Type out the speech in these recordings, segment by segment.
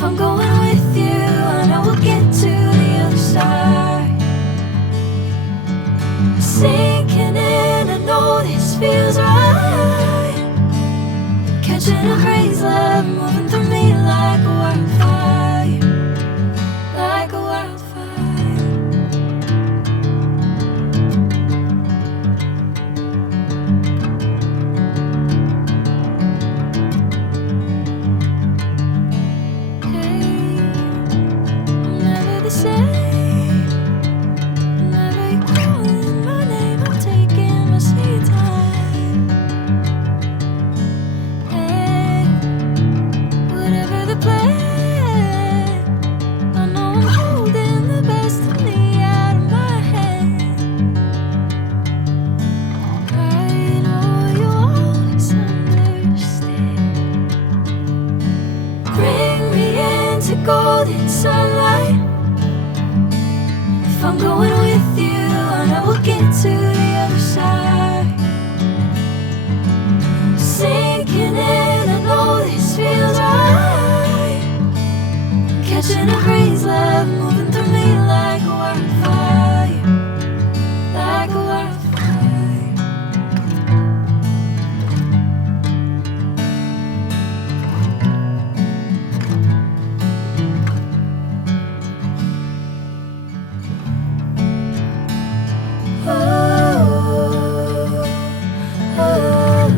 If I'm going with you, I know we'll get to the other side. Sinking in, I know this feels right. Catching a crazy love, moving through me like a wildfire, like a wildfire. Hey, I'm never the same. Whenever you're calling my name, I'm taking my sweet time. Hey, whatever the plan, I know I'm holding the best of me out of my hand. I know you always understand. Bring me into golden sunlight. If I'm going with you, I know we'll get to the other side. Sinking in, I know this feels right. Catching a crazy love, moving through me like a wildfire, like a wildfire. Oh, oh, oh.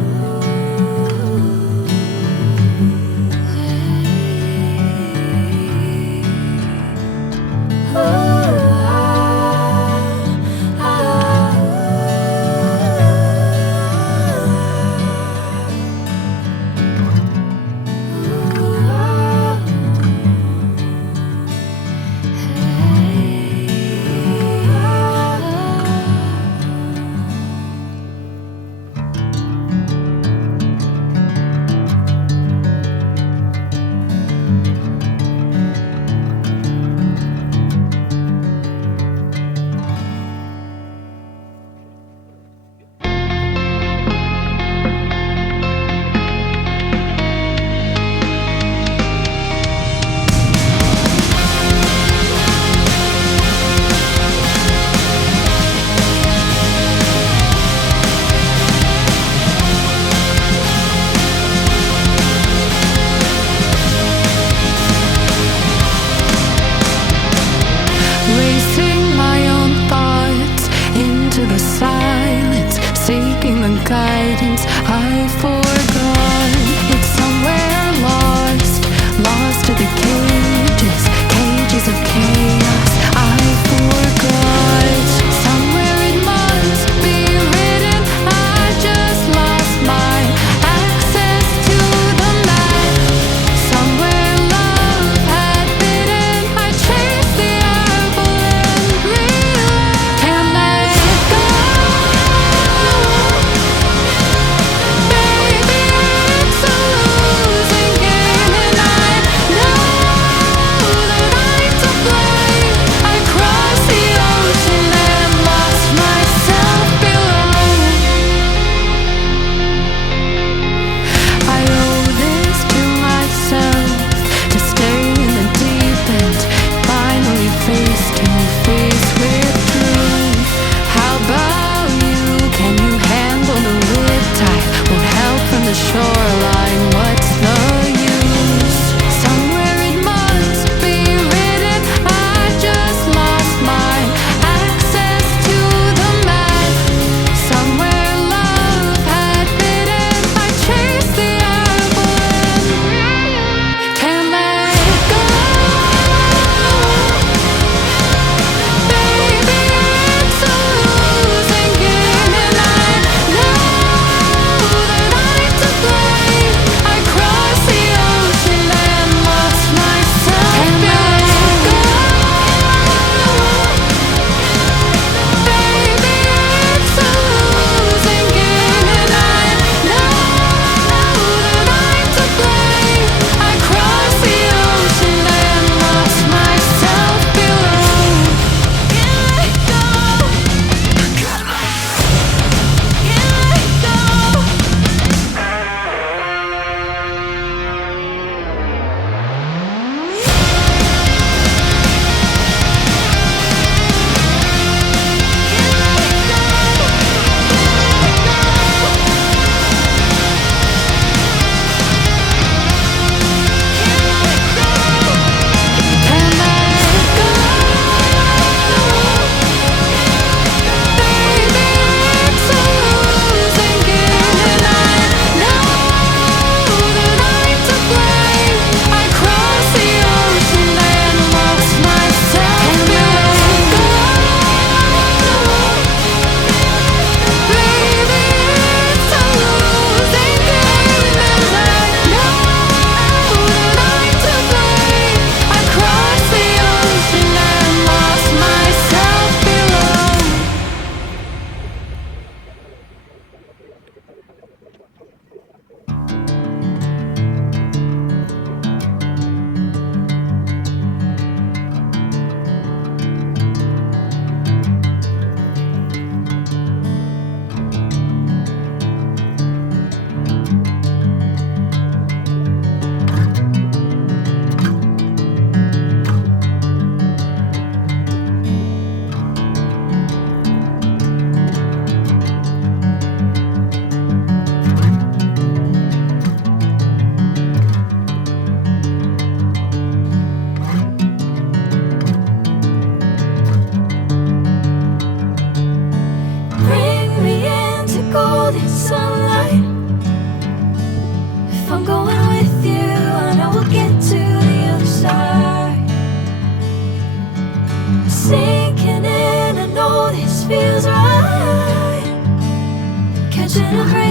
Catching a breeze.